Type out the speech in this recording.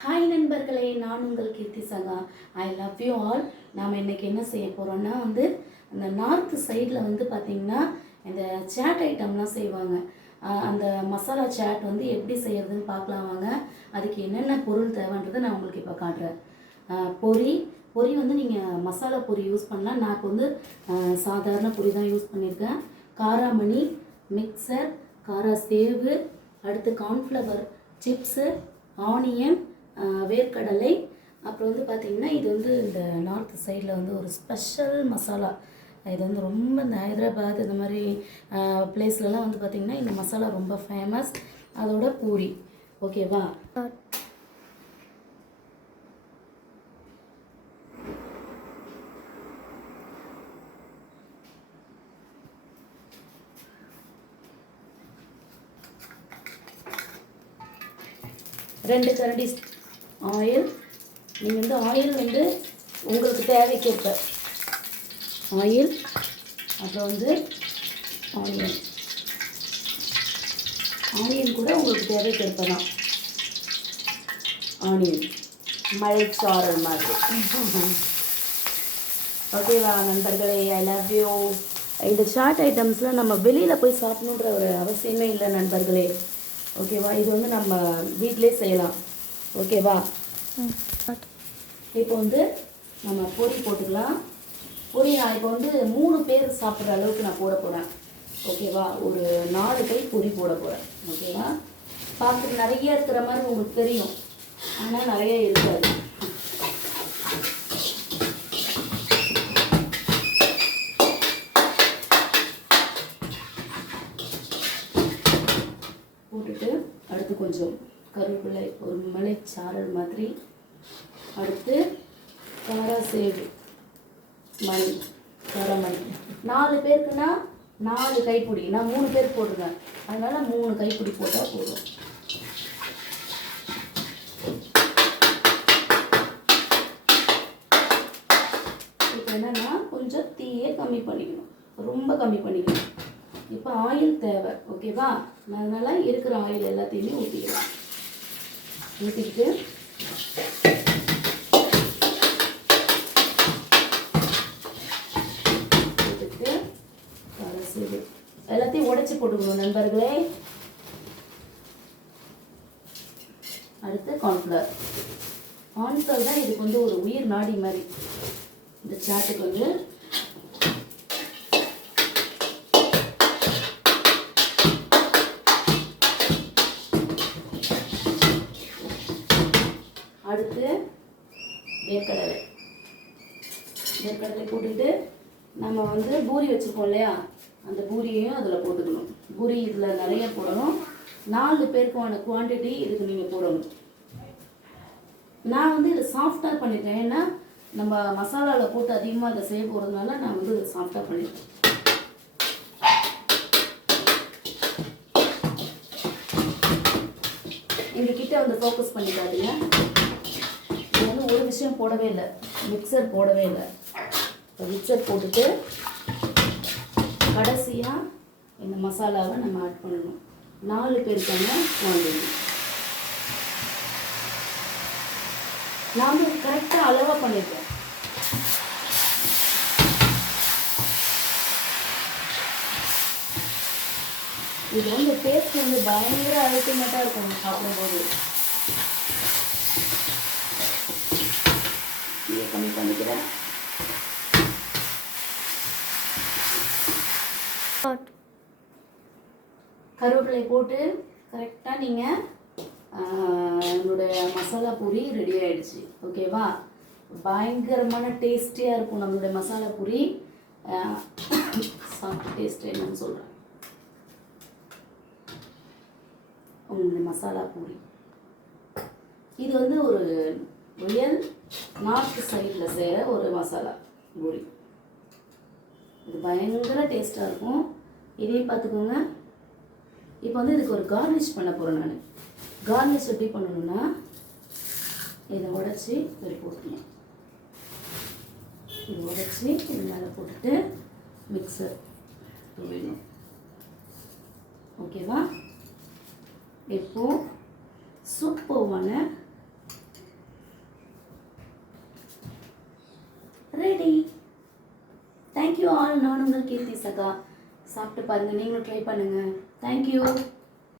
Hi நண்பர்களே, நான் உங்கள் கீர்த்தி சகா. I love you all. நாம் இன்றைக்கி என்ன செய்ய போகிறோன்னா அந்த நார்த்து சைடில் பார்த்திங்கன்னா இந்த சேட் ஐட்டம்லாம் செய்வாங்க. அந்த மசாலா சேட் எப்படி செய்கிறதுன்னு பார்க்கலாம் வாங்க. அதுக்கு என்னென்ன பொருள் தேவைன்றதை நான் உங்களுக்கு இப்போ காட்டுறேன். பொரி நீங்கள் மசாலா பொரி யூஸ் பண்ணலாம். நான் இப்போ சாதாரண பொரி தான் யூஸ் பண்ணியிருக்கேன். காராமணி, மிக்சர், காரா சேவு, அடுத்து கார்ன்ஃப்ளவர் சிப்ஸு, ஆனியன், வேர்க்கடலை, அப்புறம் பார்த்திங்கன்னா இது இந்த நார்த் சைடில் ஒரு ஸ்பெஷல் மசாலா. இது ரொம்ப இந்த ஹைதராபாத் இந்த மாதிரி பிளேஸ்லலாம் பார்த்திங்கன்னா இந்த மசாலா ரொம்ப ஃபேமஸ். அதோட பூரி. ஓகேவா? ரெண்டு கரண்டி ஆயில். நீங்கள் ஆயில் உங்களுக்கு தேவைக்கேற்ப ஆயில். அப்புறம் ஆனியன் கூட உங்களுக்கு தேவைக்கேற்ப தான். ஆனியன் மழைச்சாரல் மாதிரி. ஓகேவா நண்பர்களே? I love you. இந்த சாட் ஐட்டம்ஸ்லாம் நம்ம வெளியில் போய் சாப்பிடணுன்ற ஒரு அவசியமே இல்லை நண்பர்களே. ஓகேவா? இது நம்ம வீட்டிலே செய்யலாம். ஓகேவா? இப்போ நம்ம பொரி போட்டுக்கலாம். பொரி நான் இப்போ 3 பேர் சாப்பிட்ற அளவுக்கு நான் போட போகிறேன். ஓகேவா? ஒரு 4 கை பொரி போட போகிறேன். ஓகேவா? பார்த்து நிறைய இருக்கிற மாதிரி உங்களுக்கு தெரியும், ஆனால் நிறைய இருக்காது. போட்டுட்டு அடுத்து கொஞ்சம் கருவேப்பிலை, ஒரு மலைச்சாரல் மாதிரி. அடுத்து காராசேவு மணி, காரமணி. 4 பேருக்குன்னா 4 கைப்பிடி. நான் 3 பேர் போட்டிருக்கேன், அதனால் 3 கைப்பிடி போட்டால் போதும். இப்போ என்னென்னா கொஞ்சம் தீயை கம்மி பண்ணிக்கணும், ரொம்ப கம்மி பண்ணிக்கணும். இப்போ ஆயில் தேவை. ஓகேவா? அதனால் இருக்கிற ஆயில் எல்லாத்தையுமே ஊற்றிக்கலாம். ஊற்றிக்கிட்டு எல்லாத்தையும் உடைச்சி போட்டுக்கணும் நண்பர்களே. அடுத்து கார்ன்ஃப்ளவர். கார்ன்ஃப்ளவர் தான் இதுக்கு ஒரு உயிர் நாடி மாதிரி. இந்த சாட்டுக்கு அடுத்து வேர்க்கடலை. வேர்க்கடலை போட்டுட்டு நம்ம பூரி வச்சுருக்கோம் இல்லையா, அந்த பூரியையும் அதில் போட்டுக்கணும். பூரி இதில் நிறைய போடணும். 4 பேருக்கான குவான்டிட்டி இதுக்கு நீங்கள் போடணும். நான் இதை சாஃப்டாக பண்ணியிருக்கேன், ஏன்னா நம்ம மசாலாவில் போட்டு அதிகமாக அதை செய்ய போகிறதுனால நான் இதை சாஃப்டாக பண்ணியிருக்கேன். எங்ககிட்ட ஃபோக்கஸ் பண்ணிக்காதீங்க. இது ஒரு விஷயம் போடவே இல்லை, மிக்சர் போடவே இல்லை. மிக்சர் போட்டுட்டு கடைசியாக இந்த மசாலாவை நம்ம ஆட் பண்ணணும். 4 பேருக்கான குவான்டிட்டி. நான் கரெக்டாக அளவாக பண்ணியிருக்கேன். இது டேஸ்ட் பயங்கர அல்டிமேட்டாக இருக்கும் சாப்பிடும்போது. இதை கம்மி பண்ணிக்கிறேன். கருவேப்பிலை போட்டு கரெக்டாக நீங்கள் நம்மளுடைய மசாலா பூரி ரெடி ஆகிடுச்சு. ஓகேவா? பயங்கரமான டேஸ்டியாக இருக்கும் நம்மளுடைய மசாலா பூரி. சாப்பிட்டு டேஸ்ட் என்னன்னு சொல்கிறேன். உங்களுடைய மசாலா பூரி இது ஒரு ரியல் நார்த் சைடில் செய்கிற ஒரு மசாலா பூரி. இது பயங்கர டேஸ்ட்டாக இருக்கும். இதையும் பார்த்துக்கோங்க. இப்போ இதுக்கு ஒரு கார்னிஷ் பண்ண போகிறேன். நான் கார்னிஷ் எப்படி பண்ணணும்னா, இதை உடச்சி இதில் போட்டுக்கணும். இது உடச்சி இது மேலே போட்டுட்டு மிக்சர் தூவிடணும். ஓகேவா? இப்போது சூப்பரான ரெடி. Thank you all. நான் உங்கள் கீர்த்தி சகா. சாப்பிட்டு பாருங்கள், நீங்களும் ட்ரை பண்ணுங்கள். தேங்க்யூ.